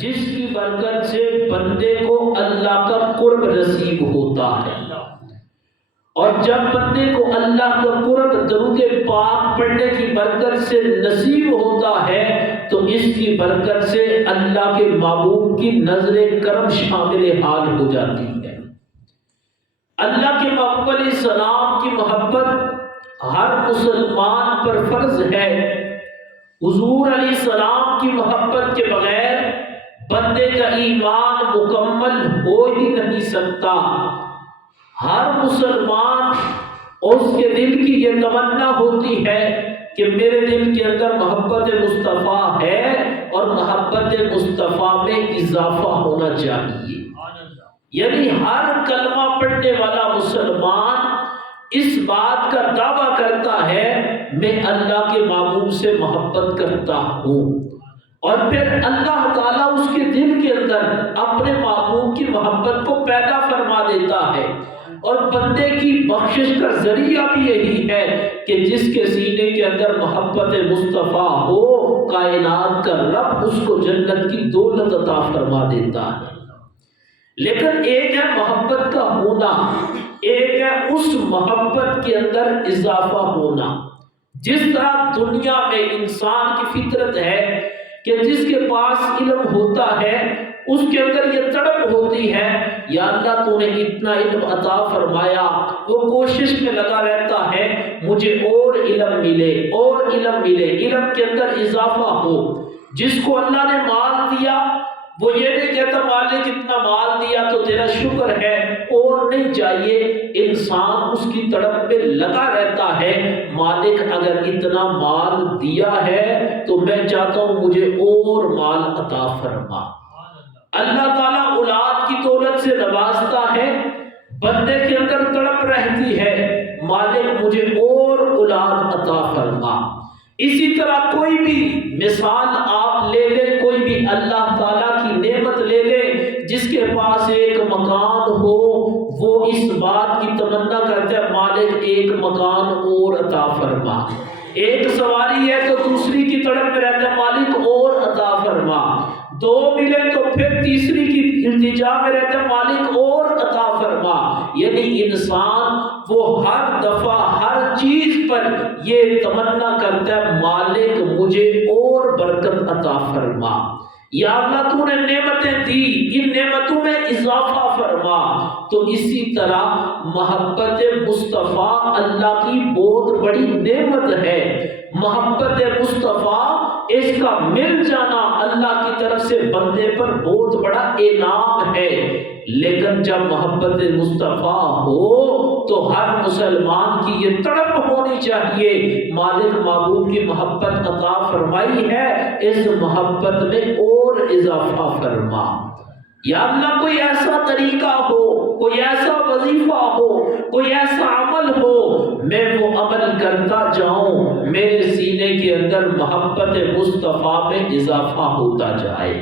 جس کی برکت سے بندے کو اللہ کا قرب نصیب ہوتا ہے۔ اور جب بندے کو اللہ کا قرب درود پاک پڑھنے کی برکت سے نصیب ہوتا ہے تو اس کی برکت سے اللہ کے محبوب کی نظر کرم شامل حال ہو جاتی ہے۔ اللہ کے محبوب علیہ السلام کی محبت ہر مسلمان پر فرض ہے۔ حضور علیہ السلام کی محبت کے بغیر بندے کا ایمان مکمل ہو ہی نہیں سکتا۔ ہر مسلمان اس کے دل کی یہ تمنا ہوتی ہے کہ میرے دل کے اندر محبت مصطفیٰ ہے اور محبت مصطفیٰ میں اضافہ ہونا چاہیے۔ یعنی ہر کلمہ پڑھنے والا مسلمان اس بات کا دعویٰ کرتا ہے میں اللہ کے محبوب سے محبت کرتا ہوں، اور پھر اللہ تعالیٰ اس کے دل کے اندر اپنے محبوب کی محبت کو پیدا فرما دیتا ہے۔ اور بندے کی بخشش کا ذریعہ بھی یہی ہے کہ جس کے سینے کے اندر محبت مصطفیٰ ہو کائنات کا رب اس کو جنت کی دولت عطا فرما دیتا ہے۔ لیکن ایک ہے محبت کا ہونا، ایک ہے اس محبت کے اندر اضافہ ہونا۔ جس طرح دنیا میں انسان کی فطرت ہے کہ جس کے پاس علم ہوتا ہے اس کے اندر یہ تڑپ ہوتی ہے یا اللہ تو نے اتنا علم عطا فرمایا، وہ کوشش میں لگا رہتا ہے مجھے اور علم ملے اور علم ملے، علم کے اندر اضافہ ہو۔ جس کو اللہ نے مال دیا وہ یہ نہیں کہتا مالک اتنا مال دیا تو تیرا شکر ہے اور نہیں چاہیے، انسان اس کی تڑپ پہ لگا رہتا ہے مالک اگر اتنا مال دیا ہے تو میں چاہتا ہوں مجھے اور مال عطا فرما۔ اللہ تعالیٰ اولاد کی دولت سے نوازتا ہے، بندے کے اندر تڑپ رہتی ہے مالک مجھے اور اولاد عطا فرما۔ اسی طرح کوئی بھی مثال آپ لے لیں، کوئی بھی اللہ تعالیٰ کی نعمت لے لیں، جس کے پاس ایک مکان ہو وہ اس بات کی تمنا کرتا ہے مالک ایک مکان اور عطا فرما۔ ایک سواری ہے تو دوسری کی تڑپ میں رہتا ہے مالک اور عطا فرما۔ دو ملے تو پھر تیسری کی التجا میں رہتا ہے مالک اور عطا فرما۔ یعنی انسان وہ ہر دفعہ ہر چیز پر یہ تمنا کرتا ہے مالک مجھے اور برکت عطا فرما، یا اللہ تو نے نعمتیں دی ان نعمتوں میں اضافہ فرما۔ تو اسی طرح محبت مصطفیٰ اللہ کی بہت بڑی نعمت ہے۔ محبت مصطفیٰ اس کا مل جانا اللہ کی طرف سے بندے پر بہت بڑا انعام ہے۔ لیکن جب محبت مصطفیٰ ہو تو ہر مسلمان کی یہ تڑپ ہونی چاہیے مالک محبوب کی محبت عطا فرمائی ہے، اس محبت میں اور اضافہ فرما۔ یا اللہ کوئی ایسا طریقہ ہو، کوئی ایسا وظیفہ ہو، کوئی ایسا عمل ہو میں وہ عمل کرتا جاؤں، میرے سینے کے اندر محبت مصطفیٰ میں اضافہ ہوتا جائے۔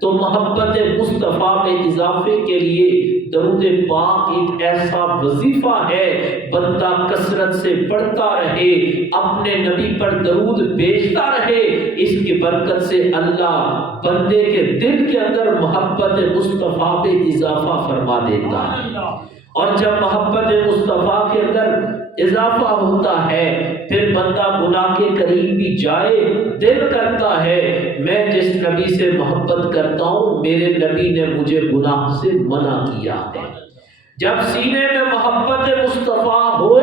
تو محبت مصطفیٰ میں اضافے کے لیے درود پاک ایک ایسا وظیفہ ہے، بندہ کثرت سے پڑھتا رہے، اپنے نبی پر درود بھیجتا رہے، اس کی برکت سے اللہ بندے کے دل کے اندر محبت مصطفیٰ میں اضافہ فرما دیتا ہے۔ اور جب محبت مصطفیٰ کے اندر اضافہ ہوتا ہے پھر بندہ گناہ کے قریب بھی جائے، دل کرتا ہے میں جس نبی سے محبت کرتا ہوں میرے نبی نے مجھے گناہ سے منع کیا ہے۔ جب سینے میں محبت مصطفیٰ ہو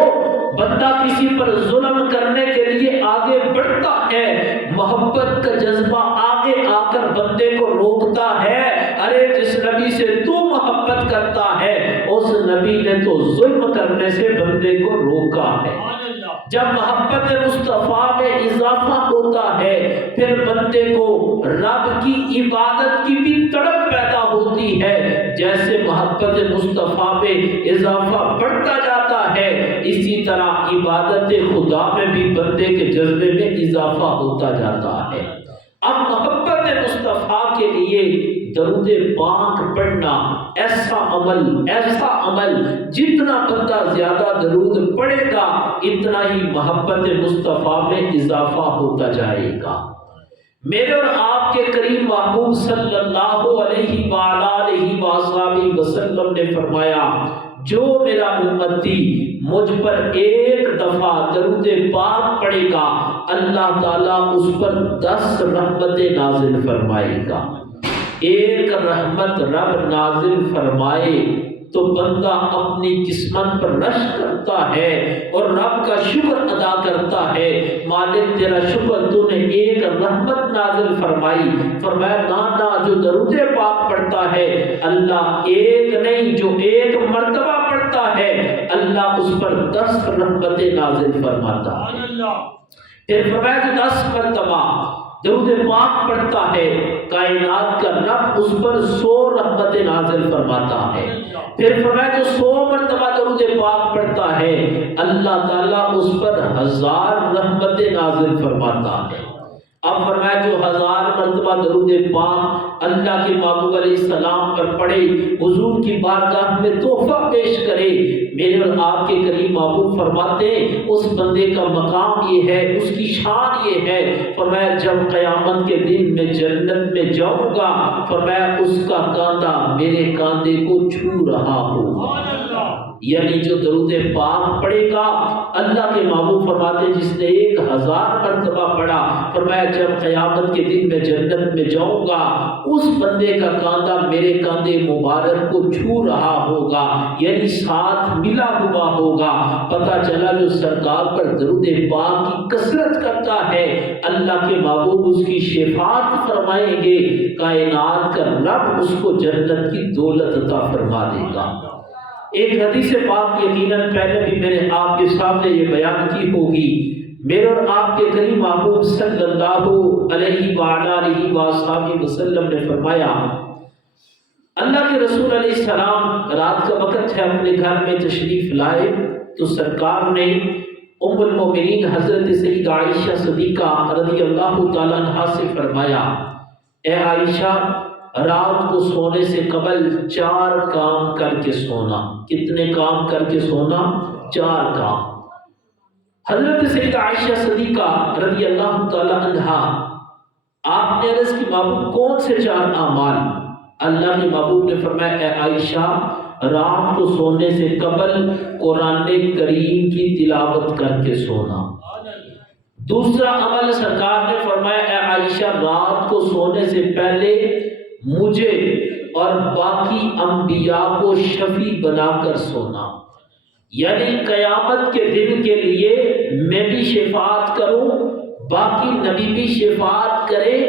بندہ کسی پر ظلم کرنے کے لیے آگے بڑھتا ہے، محبت کا جذبہ آگے آ کر بندے کو روکتا ہے، ارے جس نبی سے تو محبت کرتا ہے اس نبی نے تو ظلم کرنے سے بندے کو روکا ہے۔ جب محبت مصطفیٰ میں اضافہ ہوتا ہے پھر بندے کو رب کی عبادت کی بھی تڑپ پیدا ہوتی ہے، جیسے محبت مصطفیٰ میں اضافہ بڑھتا جاتا ہے اسی طرح عبادت خدا میں بھی بندے کے جذبے میں اضافہ ہوتا جاتا ہے۔ اب محبت مصطفیٰ کے لیے درود پاک پڑھنا ایسا عمل جتنا بندہ زیادہ درود پڑھے گا اتنا ہی محبت مصطفیٰ میں اضافہ ہوتا جائے گا۔ میرے اور آپ کے کریم محبوب صلی اللہ علیہ وآلہ وسلم نے فرمایا جو میرا امتی مجھ پر ایک دفعہ درود پاک پڑھے گا اللہ تعالیٰ اس پر 10 رحمتیں نازل فرمائے گا۔ ایک رحمت رب نازل فرمائے تو بندہ اپنی قسمت پر رشک کرتا ہے اور رب کا شکر ادا کرتا ہے، مالک تیرا شکر تو نے ایک رحمت نازل فرمائی۔ فرمایا نانا جو درود پاک پڑھتا ہے اللہ ایک نہیں جو ایک مرتبہ پڑھتا ہے اللہ اس پر 10 رحمتیں نازل فرماتا ہے۔ پھر فرمایا جو 10 مرتبہ درود پاک پڑھتا ہے کائنات کا رب اس پر 100 رحمتیں نازل فرماتا ہے۔ پھر فرمایا جو 100 مرتبہ درود پاک پڑھتا ہے اللہ تعالیٰ اس پر 1000 رحمتیں نازل فرماتا ہے۔ اب فرمایا جو 1000 مرتبہ درود پاک اللہ کے محبوب علیہ السلام پر پڑھے حضور کی بارگاہ میں تحفہ پیش کرے، میرے اور آپ کے کریم محبوب فرماتے ہیں اس بندے کا مقام یہ ہے، اس کی شان یہ ہے۔ فرمایا جب قیامت کے دن میں جنت میں جاؤں گا فرمایا اس کا کاندھا میرے کاندھے کو چھو رہا ہوگا، یعنی جو درود پاک پڑھے گا اللہ کے محبوب فرماتے ہیں جس نے 1000 مرتبہ پڑھا فرمایا جب قیامت کے دن میں جنت میں جاؤں گا اس بندے کا کاندھا میرے کاندھے مبارک کو چھو رہا ہوگا، یعنی ساتھ ملا ہوا ہوگا۔ پتہ چلا جو سرکار پر درود پاک کی کثرت کرتا ہے اللہ کے محبوب اس کی شفاعت فرمائیں گے، کائنات کا رب اس کو جنت کی دولت عطا فرما دے گا۔ ایک حدیث پاک یقیناً پہلے بھی میں نے آپ کے سامنے یہ بیان کی ہوگی، میرے اور آپ کے کریم محبوب صلی اللہ علیہ وآلہ وسلم نے فرمایا اللہ کے رسول علیہ السلام رات کا وقت ہے اپنے گھر میں تشریف لائے تو سرکار نے ام المومنین حضرت سیدہ عائشہ صدیقہ رضی اللہ تعالیٰ عنہا سے فرمایا اے عائشہ رات کو سونے سے قبل 4 کام کر کے سونا۔ کتنے کام کر کے سونا؟ 4 کام۔ حضرت سیدہ عائشہ صدیقہ رضی اللہ تعالی عنہا آپ نے عرض کی محبوب کون سے 4 اعمال؟ اللہ کے محبوب نے فرمایا اے عائشہ رات کو سونے سے قبل قرآن کریم کی تلاوت کر کے سونا۔ دوسرا عمل سرکار نے فرمایا اے عائشہ رات کو سونے سے پہلے مجھے اور باقی انبیاء کو شفیع بنا کر سونا، یعنی قیامت کے دن کے لیے میں بھی شفاعت کروں باقی نبی بھی شفاعت کرے،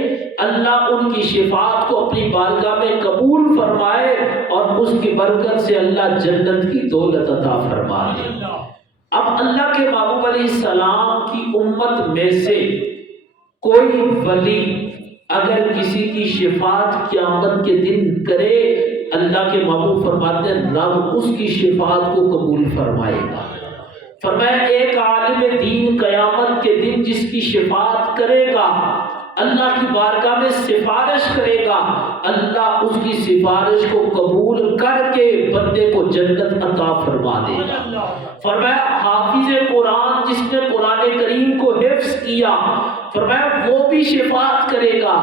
اللہ ان کی شفاعت کو اپنی بارگاہ میں قبول فرمائے اور اس کی برکت سے اللہ جنت کی دولت عطا فرمائے۔ اب اللہ کے محبوب علیہ السلام کی امت میں سے کوئی ولی اگر کسی کی شفاعت قیامت کے دن کرے اللہ کے محبوب فرماتے ہیں رب اس کی شفاعت کو قبول فرمائے گا۔ فرمایا ایک عالم دین قیامت کے دن جس کی شفاعت کرے گا اللہ کی بارگاہ میں سفارش کرے گا اللہ اس کی سفارش کو قبول کر کے بندے کو جنت عطا فرما دے گا۔ فرمایا حافظ قرآن جس نے قرآن کریم کو حفظ کیا فرمایا وہ بھی شفاعت کرے گا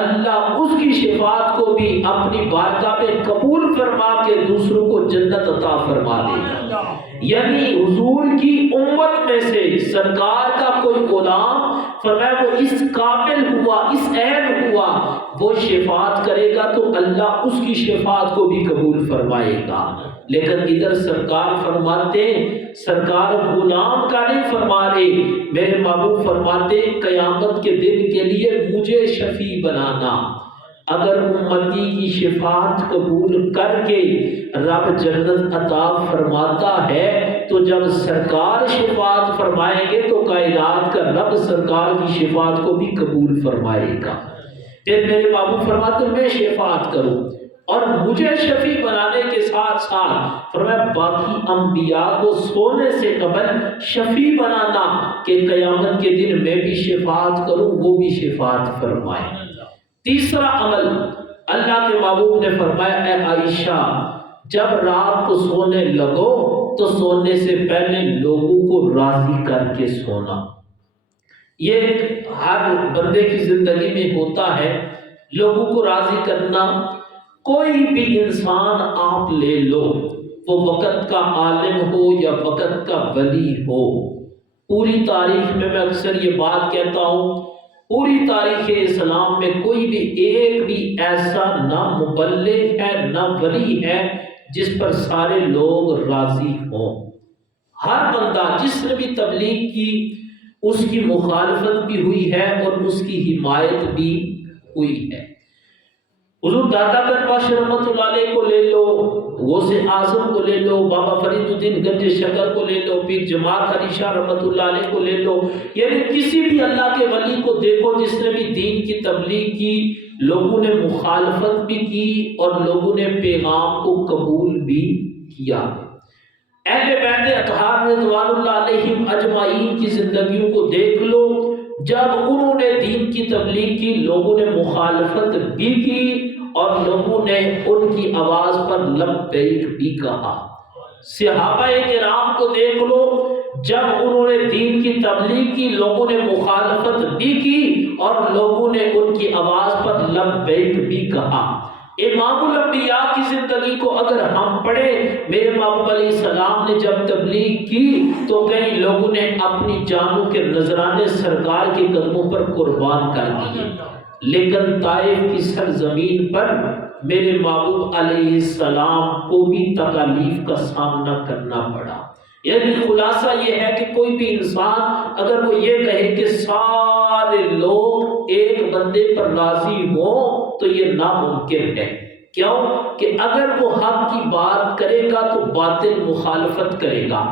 اللہ اس کی شفاعت کو بھی اپنی بارگاہ میں قبول فرما کے دوسروں کو جنت عطا فرما دے گا۔ یعنی حضور کی امت میں سے سرکار کا کوئی غلام فرمایا وہ اس قابل ہوا اس اہل ہوا وہ شفاعت کرے گا تو اللہ اس کی شفاعت کو بھی قبول فرمائے گا۔ لیکن ادھر سرکار فرماتے سرکار غلام کا نہیں فرما رہے، میرے محبوب فرماتے قیامت کے دن کے لیے مجھے شفیع بنانا۔ اگر امتی کی شفاعت قبول کر کے رب جنت عطا فرماتا ہے تو جب سرکار شفاعت فرمائیں گے تو کائنات کا رب سرکار کی شفاعت کو بھی قبول فرمائے گا۔ پھر میرے محبوب فرماتے میں شفاعت کروں اور مجھے شفیع بنانے کے ساتھ ساتھ فرمایا باقی انبیاء کو سونے سے قبل شفیع بنانا کہ قیامت کے دن میں بھی شفاعت کروں وہ بھی شفاعت فرمائے۔ تیسرا عمل اللہ کے محبوب نے فرمایا اے عائشہ جب رات کو سونے لگو تو سونے سے پہلے لوگوں کو راضی کر کے سونا، یہ ہر بندے کی زندگی میں ہوتا ہے، لوگوں کو راضی کرنا۔ کوئی بھی انسان آپ لے لو، وہ وقت کا عالم ہو یا وقت کا ولی ہو، پوری تاریخ میں اکثر یہ بات کہتا ہوں، پوری تاریخ اسلام میں کوئی بھی ایک بھی ایسا نہ مبلغ ہے نہ ولی ہے جس پر سارے لوگ راضی ہوں۔ ہر بندہ جس نے بھی تبلیغ کی اس کی مخالفت بھی ہوئی ہے اور اس کی حمایت بھی ہوئی ہے۔ حضور داتا گنج بخش رحمۃ اللہ علیہ کو لے لو، غوث اعظم کو لے لو، بابا فرید الدین گنج شکر کو لے لو، پیر جماعت علی شاہ رحمۃ اللہ علیہ کو لے لو، یعنی کسی بھی اللہ کے ولی کو دیکھو جس نے بھی دین کی تبلیغ کی، لوگوں نے مخالفت بھی کی اور لوگوں نے پیغام کو قبول بھی کیا۔ اہل بیت اطہار رضوان اللہ علیہم اجمعین کی زندگیوں کو دیکھ لو، جب انہوں نے دین کی تبلیغ کی لوگوں نے مخالفت بھی کی اور لوگوں نے ان کی آواز پر لبیک بھی کہا۔ صحابہ کرام کو دیکھ لو، جب انہوں نے دین کی تبلیغ کی لوگوں نے مخالفت بھی کی اور لوگوں نے ان کی آواز پر لبیک بھی کہا۔ امام الانبیاء کی زندگی کو اگر ہم پڑھیں، میرے محبوب علیہ السلام نے جب تبلیغ کی تو کئی لوگوں نے اپنی جانوں کے نذرانے سرکار کے قدموں پر قربان کر دیے، لیکن طائف کی سرزمین پر میرے محبوب علیہ السلام کو بھی تکالیف کا سامنا کرنا پڑا۔ یعنی خلاصہ یہ ہے کہ کوئی بھی انسان اگر وہ یہ کہے کہ سارے لوگ ایک بندے پر راضی ہوں تو یہ ناممکن ہے۔ کیوں کہ اگر وہ حق کی بات کرے گا تو باطل مخالفت کرے گا،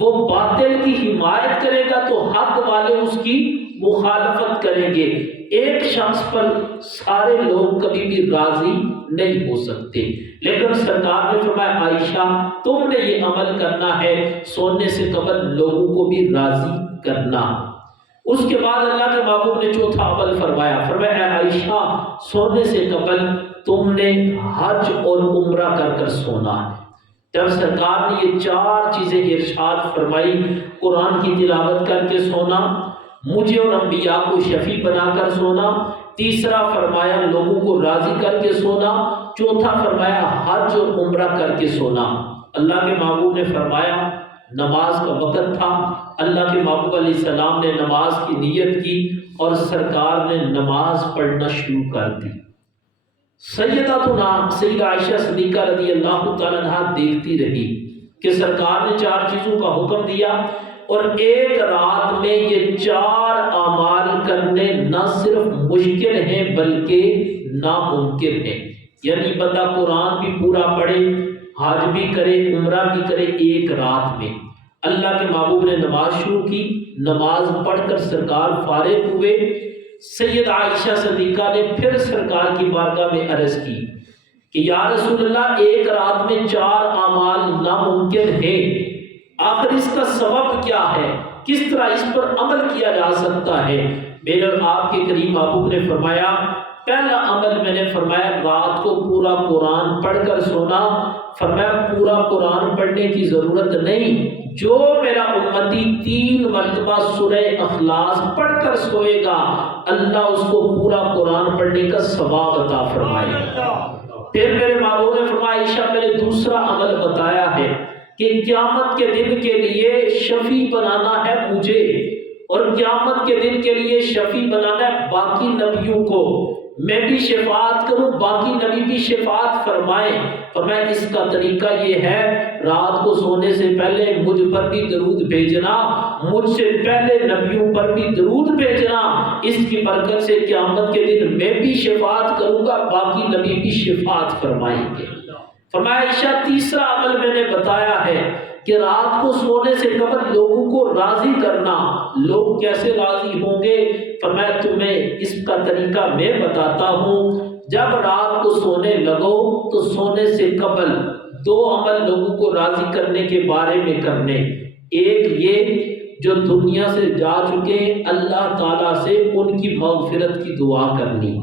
وہ باطل کی حمایت کرے گا تو حق والے اس کی مخالفت کریں گے۔ ایک شخص پر سارے لوگ کبھی بھی راضی نہیں ہو سکتے، لیکن سرکار نے فرمایا عائشہ تم نے یہ عمل کرنا ہے، سونے سے قبل لوگوں کو بھی راضی کرنا۔ اس کے بعد اللہ کے محبوب نے چوتھا عمل فرمایا، فرمایا اے عائشہ سونے سے قبل تم نے حج اور عمرہ کر کر سونا ہے۔ جب سرکار نے یہ چار چیزیں ارشاد فرمائی، قرآن کی تلاوت کر کے سونا، مجھے اور انبیاء کو شفیع بنا کر سونا، تیسرا فرمایا لوگوں کو راضی کر کے سونا، چوتھا فرمایا حج اور عمرہ کر کے سونا۔ اللہ کے محبوب نے فرمایا نماز کا وقت تھا، اللہ کے محبوب علیہ السلام نے نماز کی نیت کی اور سرکار نے نماز پڑھنا شروع کر دی۔ سیدہ عائشہ صدیقہ رضی اللہ تعالیٰ عنہا دیکھتی رہی کہ سرکار نے چار چیزوں کا حکم دیا اور ایک رات میں یہ چار اعمال کرنے نہ صرف مشکل ہیں بلکہ ناممکن ہیں۔ یعنی بندہ قرآن بھی پورا پڑھے، حج بھی کرے، عمرہ بھی کرے ایک رات میں۔ اللہ کے محبوب نے نماز شروع کی، نماز پڑھ کر سرکار فارغ ہوئے۔ سید عائشہ صدیقہ نے پھر سرکار کی بارگاہ میں عرض کی کہ یا رسول اللہ ایک رات میں چار اعمال ناممکن ہیں، آخر اس کا سبب کیا ہے، کس طرح اس پر عمل کیا جا سکتا ہے؟ میرے اور آپ کے کریم محبوب نے فرمایا پہلا عمل میں نے فرمایا رات کو پورا قرآن پڑھ کر سونا۔ فرمایا پورا قرآن پڑھنے کی ضرورت نہیں، جو میرا امتی 3 مرتبہ سورہ اخلاص پڑھ کر سوئے گا اللہ اس کو پورا قرآن پڑھنے کا ثواب عطا فرمائے گا۔ پھر میرے محبوب نے فرمایا عائشہ میں نے دوسرا عمل بتایا ہے کہ قیامت کے دن کے لیے شفیع بنانا ہے مجھے، اور قیامت کے دن کے لیے شفیع بنانا ہے باقی نبیوں کو، میں بھی شفاعت کروں باقی نبی بھی شفاعت فرمائیں۔ فرمایا اس کا طریقہ یہ ہے رات کو سونے سے پہلے مجھ پر بھی درود بھیجنا، مجھ سے پہلے نبیوں پر بھی درود بھیجنا، اس کی برکت سے قیامت کے دن میں بھی شفاعت کروں گا باقی نبی بھی شفاعت فرمائیں گے۔ فرمایا عائشہ تیسرا عمل میں نے بتایا ہے کہ رات کو سونے سے قبل لوگوں کو راضی کرنا۔ لوگ کیسے راضی ہوں گے؟ فرمایا تمہیں اس کا طریقہ میں بتاتا ہوں، جب رات کو سونے لگو تو سونے سے قبل 2 عمل لوگوں کو راضی کرنے کے بارے میں کرنے۔ ایک یہ جو دنیا سے جا چکے اللہ تعالیٰ سے ان کی مغفرت کی دعا کرنی،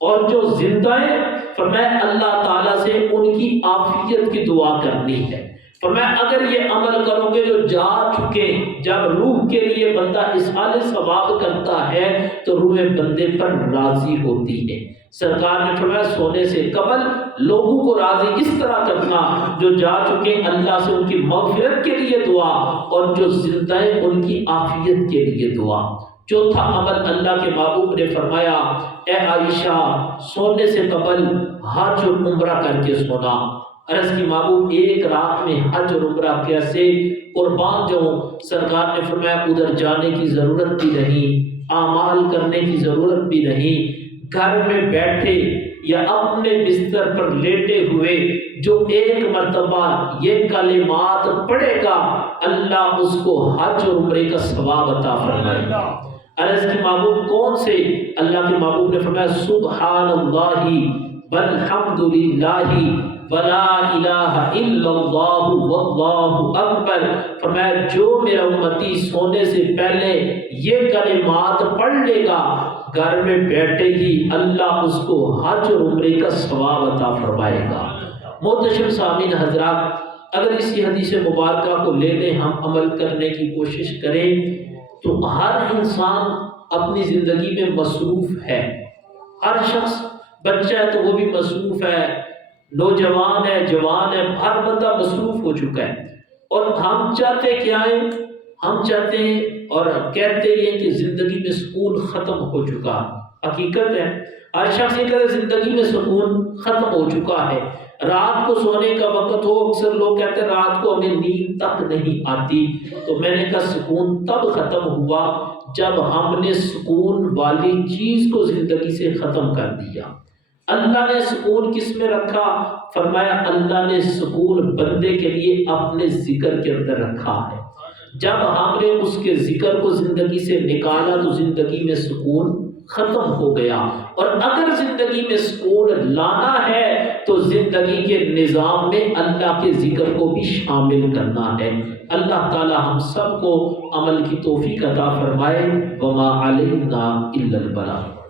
اور جو زندہ ہیں فرمایا اللہ تعالیٰ سے ان کی عافیت کی دعا کرنی ہے۔ فرمایا اگر یہ عمل کرو گے جو جا چکے، جب روح کے لیے بندہ اصحال ثواب کرتا ہے تو روح بندے پر راضی ہوتی ہے۔ سرکار نے فرمایا سونے سے قبل لوگوں کو راضی اس طرح کرنا، جو جا چکے اللہ سے ان کی مغفرت کے لیے دعا، اور جو زندہ ہیں ان کی عافیت کے لیے دعا۔ چوتھا عمل اللہ کے محبوب نے فرمایا اے عائشہ سونے سے قبل حج اور عمرہ کر کے سونا۔ عرض کی محبوب ایک رات میں حج اور عمرہ کیسے قربان جاؤں؟ سرکار نے فرمایا ادھر جانے کی ضرورت بھی نہیں، اعمال کرنے کی ضرورت بھی نہیں، گھر میں بیٹھے یا اپنے بستر پر لیٹے ہوئے جو ایک مرتبہ یہ کلمات پڑھے گا اللہ اس کو حج اور عمرے کا ثواب عطا فرمائے گا۔ عرض کی محبوب کون سے؟ اللہ کے محبوب نے فرمایا سبحان اللہ والحمد للہ ولا الہ الا اللہ واللہ اکبر۔ فرمایا جو میرا امتی سونے سے پہلے یہ کلمات پڑھ لے گا گھر میں بیٹھے ہی اللہ اس کو حج اور عمرے کا ثواب عطا فرمائے گا۔ محتشم سامعین حضرات، اگر اسی حدیث مبارکہ کو لے لیں، ہم عمل کرنے کی کوشش کریں تو ہر انسان اپنی زندگی میں مصروف ہے۔ ہر شخص بچہ ہے تو وہ بھی مصروف ہے، نوجوان ہے، جوان ہے، ہر بندہ مصروف ہو چکا ہے۔ اور ہم چاہتے کیا ہیں؟ ہم چاہتے ہیں اور کہتے یہ کہ زندگی میں سکون ختم ہو چکا۔ حقیقت ہے ہر شخص یہ کہتے زندگی میں سکون ختم ہو چکا ہے۔ رات کو سونے کا وقت ہو، اکثر لوگ کہتے ہیں رات کو ہمیں نیند تک نہیں آتی۔ تو میں نے کہا سکون تب ختم ہوا جب ہم نے سکون والی چیز کو زندگی سے ختم کر دیا۔ اللہ نے سکون کس میں رکھا؟ فرمایا اللہ نے سکون بندے کے لیے اپنے ذکر کے اندر رکھا ہے۔ جب ہم نے اس کے ذکر کو زندگی سے نکالا تو زندگی میں سکون ختم ہو گیا۔ اور اگر زندگی میں سکون لانا ہے تو زندگی کے نظام میں اللہ کے ذکر کو بھی شامل کرنا ہے۔ اللہ تعالی ہم سب کو عمل کی توفیق عطا فرمائے۔ وما علینا الا البلاغ۔